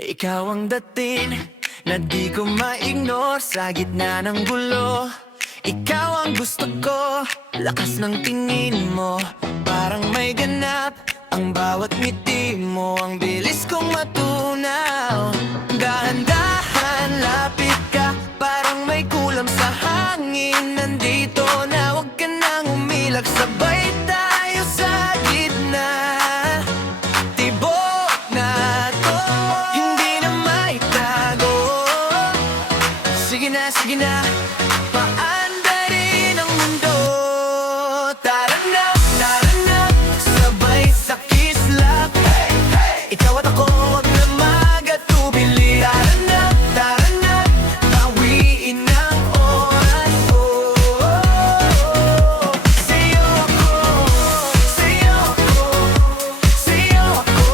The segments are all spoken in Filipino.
Ikaw ang dating na di ko ma-ignore sa gitna ng gulo. Ikaw ang gusto ko, lakas ng tingin mo, parang may ganap ang bawat ngiti mo. Ang bilis kong matunaw, dahan-dahan lapit ka, parang may kulam sa hangin. Nandito na, wag ka nang umilag, sabay tayo sa gitna. Tibok na to, hindi na maitago. Sige na, paandarin ang mundo. Tara na, sabay sa kislap. Ikaw at ako, wag na magatubili. Tara na, bawiin ang oras. Sa'yo ako, sa'yo ako, sa'yo ako.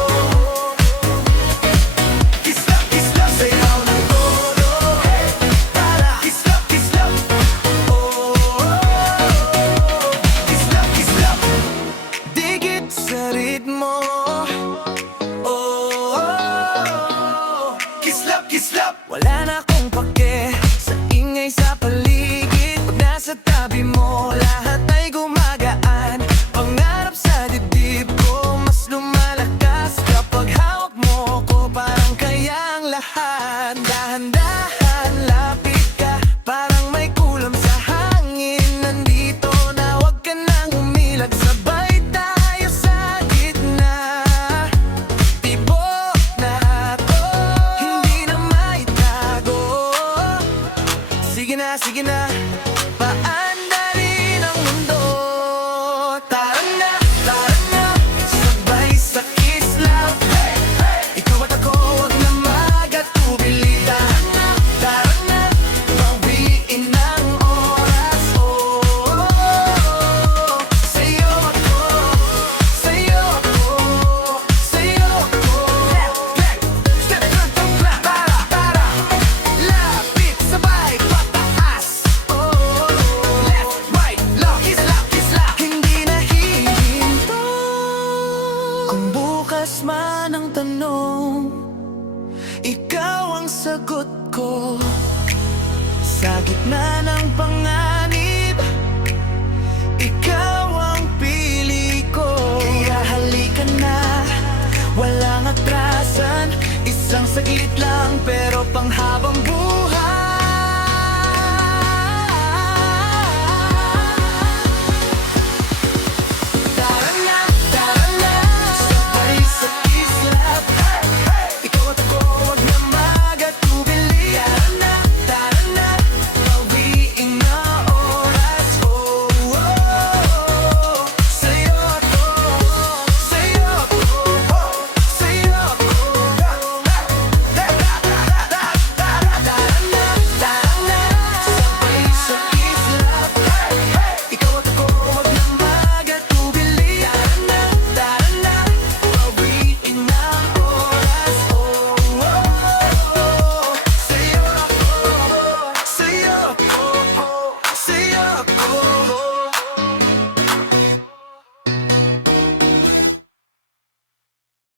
Kislap, kislap, sayaw ng todo. Tara, kislap, kislap. Kislap, kislap. Dikit sa ritmo. Kislap, kislap. Wala na akong pake sa ingay sa paligid. Pag nasa tabi mo, lahat ay gumagaan. Pangarap sa dibdib ko, mas lumalakas kapag hawak mo ko, parang kayang lahat. Dahan-dahan, lapit ka, parang may kulam sa hangin. Nandito na, wag ka nang umilag, sabay tayo sa gitna. Tibok na to, hindi na maitago. Sige na, paandarin ang mundo. Tara na, sabay sa kislap. Ikaw at ako, wag na magatubili. Tara na, bawiin ang oras. Sa'yo ako, sa'yo ako, sa'yo ako. Step, para, lapit, sabay, pataas. Left, right, lock, kislap. Hindi na hihinto. Kung bukas man ang tanong, ikaw ang sagot ko. Sa gitna ng panganib, ikaw ang pili ko. Kaya halika na, walang atrasan. Isang saglit lang pero panghabang